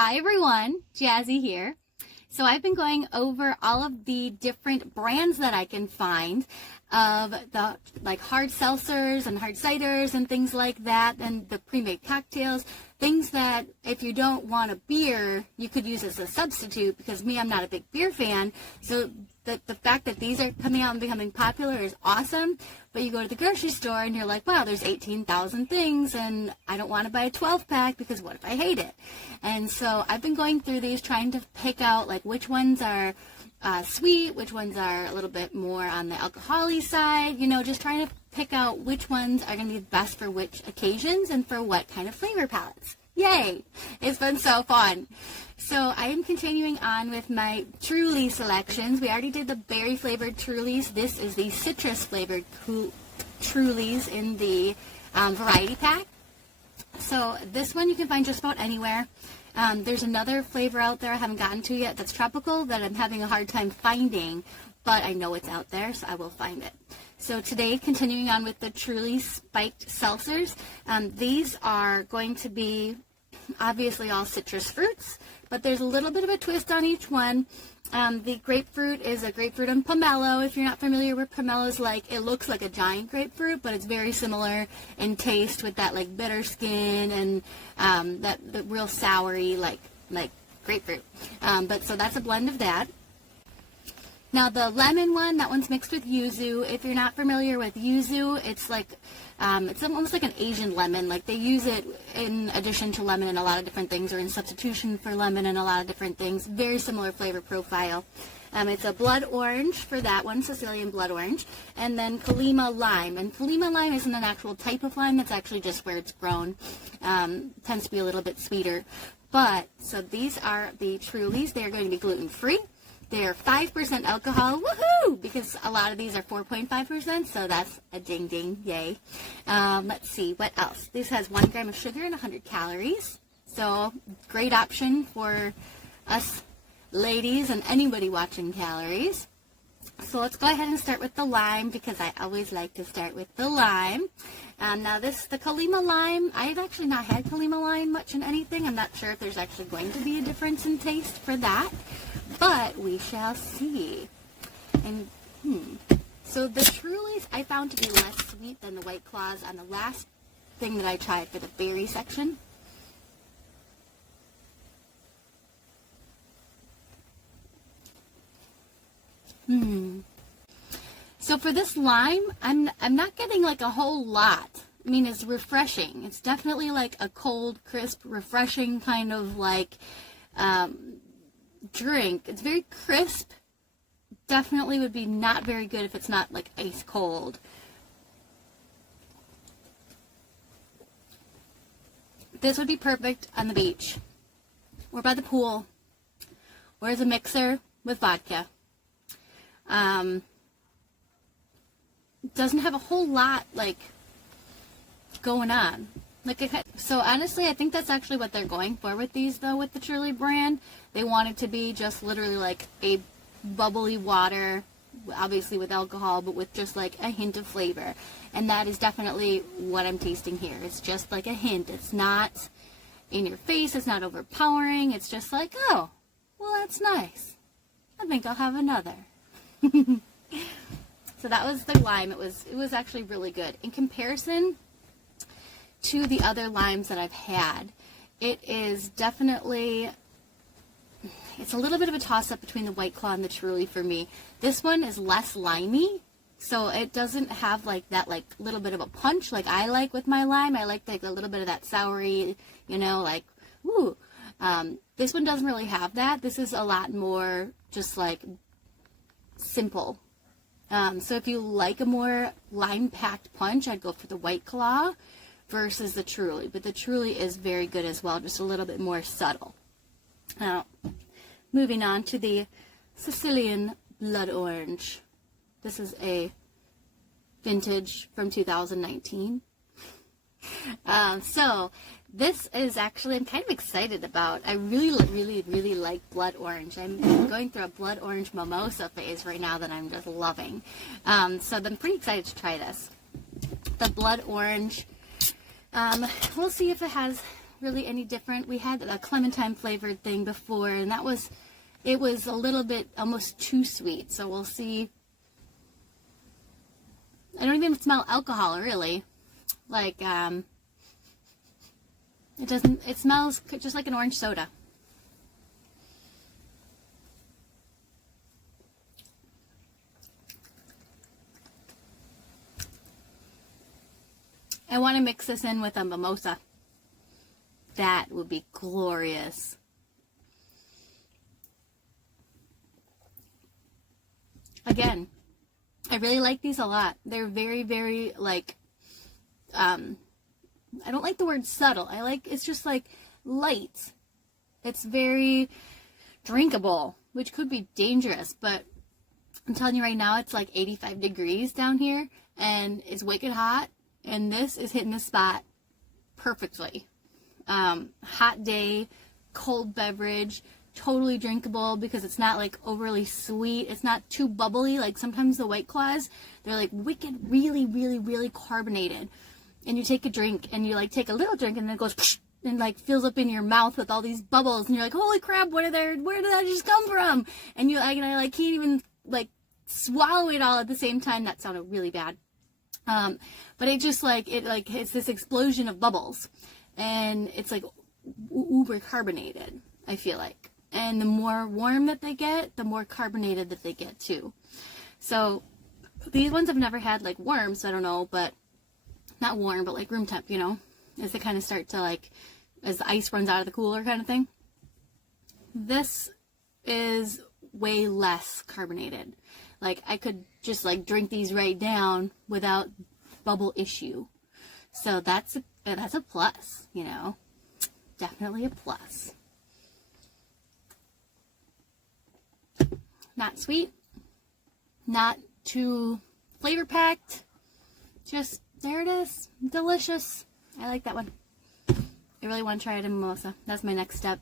Hi everyone, Jazzy here. So I've been going over all of the different brands that I can find of the hard seltzers and hard ciders and things like that, and the pre-made cocktails, things that if you don't want a beer, you could use as a substitute, because I'm not a big beer fan. So the fact that these are coming out and becoming popular is awesome. But you go to the grocery store and you're like, wow, there's 18,000 things and I don't want to buy a 12-pack because what if I hate it? And so I've been going through these trying to pick out which ones are sweet, which ones are a little bit more on the alcohol-y side, just trying to pick out which ones are going to be best for which occasions and for what kind of flavor palettes. Yay! It's been so fun. So I am continuing on with my Truly selections. We already did the berry flavored Trulies. This is the citrus flavored Trulies in the variety pack. So this one you can find just about anywhere. There's another flavor out there I haven't gotten to yet that's tropical that I'm having a hard time finding, but I know it's out there, so I will find it. So today, continuing on with the Truly spiked seltzers, these are going to be obviously all citrus fruits, but there's a little bit of a twist on each one. The grapefruit is a grapefruit and pomelo. If you're not familiar with pomelos, it looks like a giant grapefruit, but it's very similar in taste with that bitter skin and the real soury like grapefruit. So that's a blend of that. Now the lemon one, that one's mixed with yuzu. If you're not familiar with yuzu, it's it's almost like an Asian lemon. They use it in addition to lemon in a lot of different things, or in substitution for lemon in a lot of different things. Very similar flavor profile. It's a blood orange for that one, Sicilian blood orange, and then Colima lime. And Colima lime isn't an actual type of lime, that's actually just where it's grown. Tends to be a little bit sweeter. So these are the Trulies. They are going to be gluten-free. They are 5% alcohol, woohoo! Because a lot of these are 4.5%, so that's a ding ding, yay. Let's see, what else? This has 1 gram of sugar and 100 calories, so great option for us ladies and anybody watching calories. So let's go ahead and start with the lime, because I always like to start with the lime. Now the Colima lime, I've actually not had Colima lime much in anything. I'm not sure if there's actually going to be a difference in taste for that, but we shall see. And so the Trulies I found to be less sweet than the White Claws on the last thing that I tried for the berry section. So for this lime, I'm not getting a whole lot. It's refreshing. It's definitely a cold, crisp, refreshing kind of drink. It's very crisp. Definitely would be not very good if it's not ice cold. This would be perfect on the beach, or by the pool, or as a mixer with vodka. Doesn't have a whole lot going on. So honestly, I think that's actually what they're going for with these, though, with the Truly brand. They want it to be just literally a bubbly water, obviously with alcohol, but with just a hint of flavor. And that is definitely what I'm tasting here. It's just a hint. It's not in your face. It's not overpowering. It's just oh, well, that's nice. I think I'll have another. So that was the lime. It was actually really good. In comparison to the other limes that I've had, it is definitely, it's a little bit of a toss-up between the White Claw and the Truly for me. This one is less limey, so it doesn't have that little bit of a punch like I like with my lime. I like a little bit of that soury, ooh. This one doesn't really have that. This is a lot more just simple. So if you like a more lime-packed punch, I'd go for the White Claw versus the Truly. But the Truly is very good as well, just a little bit more subtle. Now, moving on to the Sicilian Blood Orange. This is a vintage from 2019. So this is actually, I'm kind of excited about. I really like blood orange. I'm going through a blood orange mimosa phase right now that I'm just loving. So I'm pretty excited to try this. The blood orange, we'll see if it has really any different. We had a clementine flavored thing before, and it was a little bit almost too sweet. So we'll see. I don't even smell alcohol really. Like, it smells just like an orange soda. I want to mix this in with a mimosa. That would be glorious. Again, I really like these a lot. They're very, very, like, I don't like the word subtle. It's just like light. It's very drinkable, which could be dangerous, but I'm telling you right now, it's like 85 degrees down here, and it's wicked hot, and this is hitting the spot perfectly. Hot day, cold beverage, totally drinkable because it's not like overly sweet. It's not too bubbly. Like sometimes the White Claws, they're like wicked, really, really, really carbonated. And you take a drink and you like take a little drink and then it goes psh, and like fills up in your mouth with all these bubbles and you're like, holy crap, where did that just come from? And you like, and I like can't even like swallow it all at the same time. That sounded really bad. But it just like, it's this explosion of bubbles and it's like uber carbonated, I feel like. And the more warm that they get, the more carbonated that they get too. So these ones I've never had like warm, so I don't know, but not warm, but like room temp, you know, as they kind of start to like, as the ice runs out of the cooler kind of thing. This is way less carbonated. Like I could just like drink these right down without bubble issue. So that's a plus, you know, definitely a plus. Not sweet, not too flavor packed, just there it is, delicious. I like that one. I really want to try it in mimosa. That's my next step.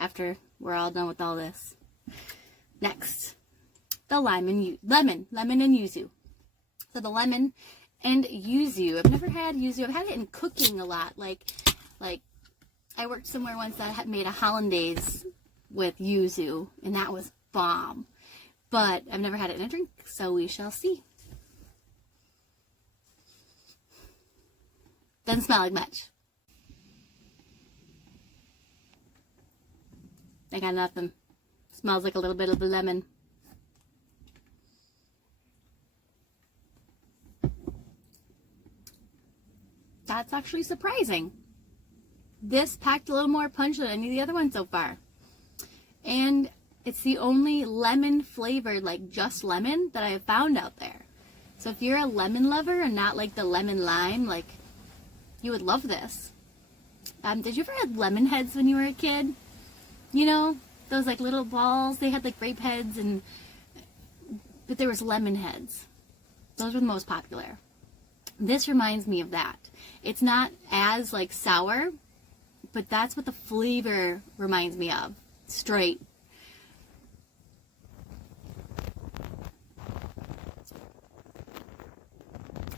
After we're all done with all this. Next, the lemon and yuzu. So the lemon and yuzu. I've never had yuzu. I've had it in cooking a lot. Like I worked somewhere once that had made a hollandaise with yuzu, and that was bomb. But I've never had it in a drink, so we shall see. Doesn't smell like much. I got nothing. Smells like a little bit of the lemon. That's actually surprising. This packed a little more punch than any of the other ones so far. And it's the only lemon flavored, like just lemon, that I have found out there. So if you're a lemon lover and not like the lemon lime, like, you would love this. Did you ever have lemon heads when you were a kid? You know, those like little balls, they had like grape heads, but there was lemon heads. Those were the most popular. This reminds me of that. It's not as like sour, but that's what the flavor reminds me of. Straight.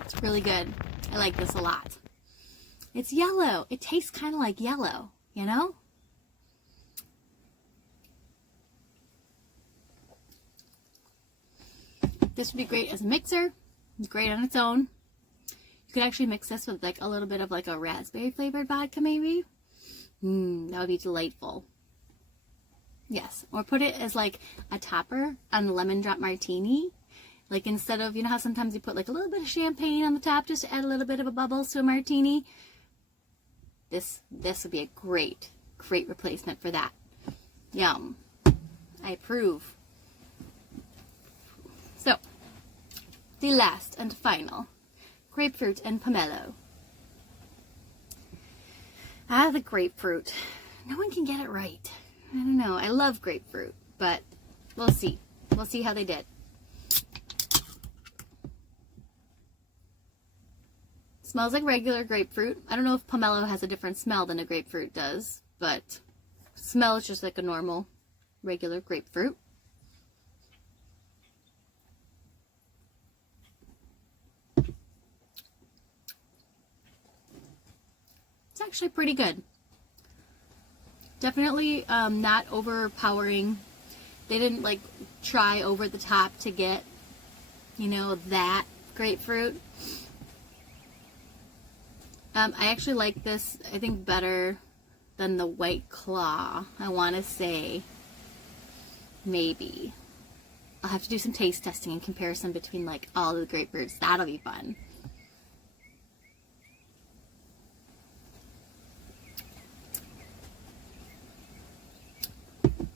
It's really good. I like this a lot. It's yellow. It tastes kind of like yellow, you know? This would be great as a mixer. It's great on its own. You could actually mix this with like a little bit of like a raspberry flavored vodka maybe. That would be delightful. Yes, or put it as like a topper on the lemon drop martini. Like instead of, you know how sometimes you put like a little bit of champagne on the top just to add a little bit of a bubbles to a martini? This would be a great replacement for that. Yum. I approve. So, the last and final, grapefruit and pomelo. The grapefruit. No one can get it right. I don't know. I love grapefruit, but we'll see. We'll see how they did. Smells like regular grapefruit. I don't know if pomelo has a different smell than a grapefruit does, but smells just like a normal, regular grapefruit. actually pretty good. Definitely not overpowering. They didn't like try over the top to get, you know, that grapefruit. I actually like this, I think, better than the White Claw. I want to say, maybe. I'll have to do some taste testing and comparison between like all the grapefruits. That'll be fun.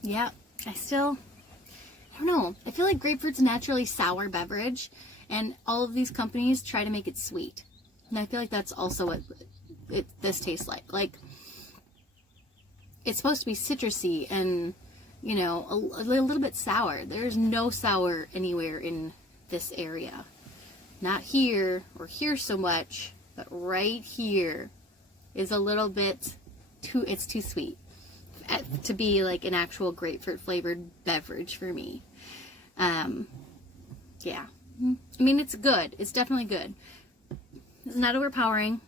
Yeah, I don't know. I feel like grapefruit's a naturally sour beverage, and all of these companies try to make it sweet. And I feel like that's also what this tastes like. Like, it's supposed to be citrusy and, you know, a little bit sour. There's no sour anywhere in this area. Not here or here so much, but right here is a little bit it's too sweet to be like an actual grapefruit flavored beverage for me. Yeah. I mean, it's good. It's definitely good. It's not overpowering.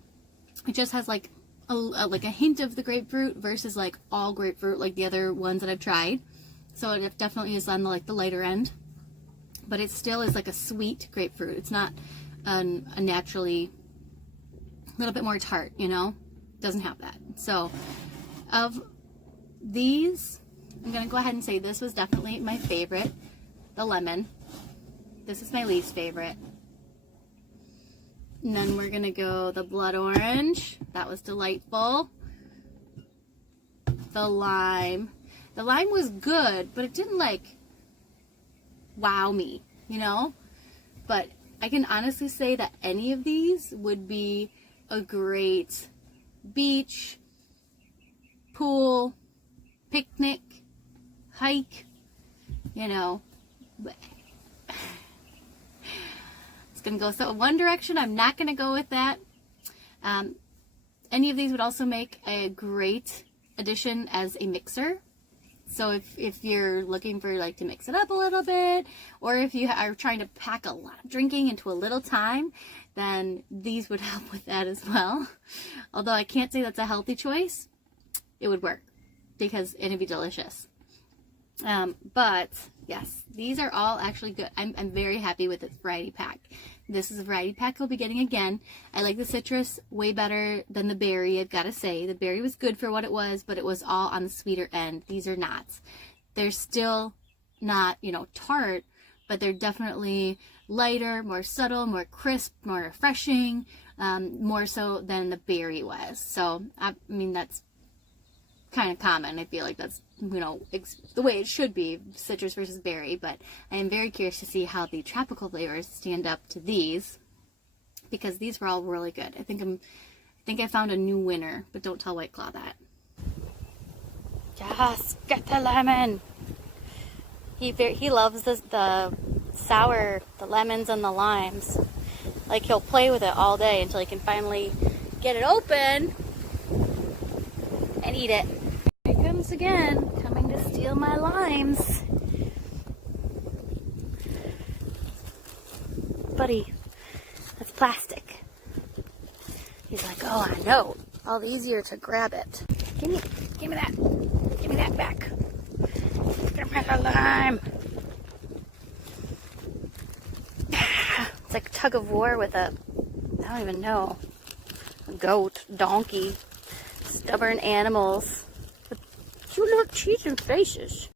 It just has like a hint of the grapefruit versus like all grapefruit like the other ones that I've tried. So it definitely is on the lighter end, but it still is like a sweet grapefruit. It's not a naturally a little bit more tart, you know. Doesn't have that. So of these, I'm gonna go ahead and say this was definitely my favorite. The lemon. This is my least favorite. And then we're gonna go the blood orange. That was delightful. The lime. The lime was good, but it didn't like wow me, you know? But I can honestly say that any of these would be a great beach, pool, picnic, hike, you know. It's gonna go so one direction. I'm not gonna go with that. Any of these would also make a great addition as a mixer. So if you're looking for like to mix it up a little bit, or if you are trying to pack a lot of drinking into a little time, then these would help with that as well. Although I can't say that's a healthy choice, it would work because it'd be delicious. But yes, these are all actually good. I'm very happy with this variety pack. This is a variety pack I'll be getting again. I like the citrus way better than the berry, I've got to say. The berry was good for what it was, but it was all on the sweeter end. These are not. They're still not, you know, tart, but they're definitely lighter, more subtle, more crisp, more refreshing, more so than the berry was. So, I mean, that's kind of common. I feel like that's, you know, the way it should be, citrus versus berry, but I am very curious to see how the tropical flavors stand up to these, because these were all really good. I think I found a new winner, but don't tell White Claw that. Yes, get the lemon. He loves the sour, the lemons and the limes. Like, he'll play with it all day until he can finally get it open and eat it. Here he comes again, coming to steal my limes. Buddy, that's plastic. He's like, oh, I know. All the easier to grab it. Give me that. Give me that back. Give me the lime. It's like tug of war with I don't even know, a goat, donkey, stubborn animals with cute little cheeks and faces.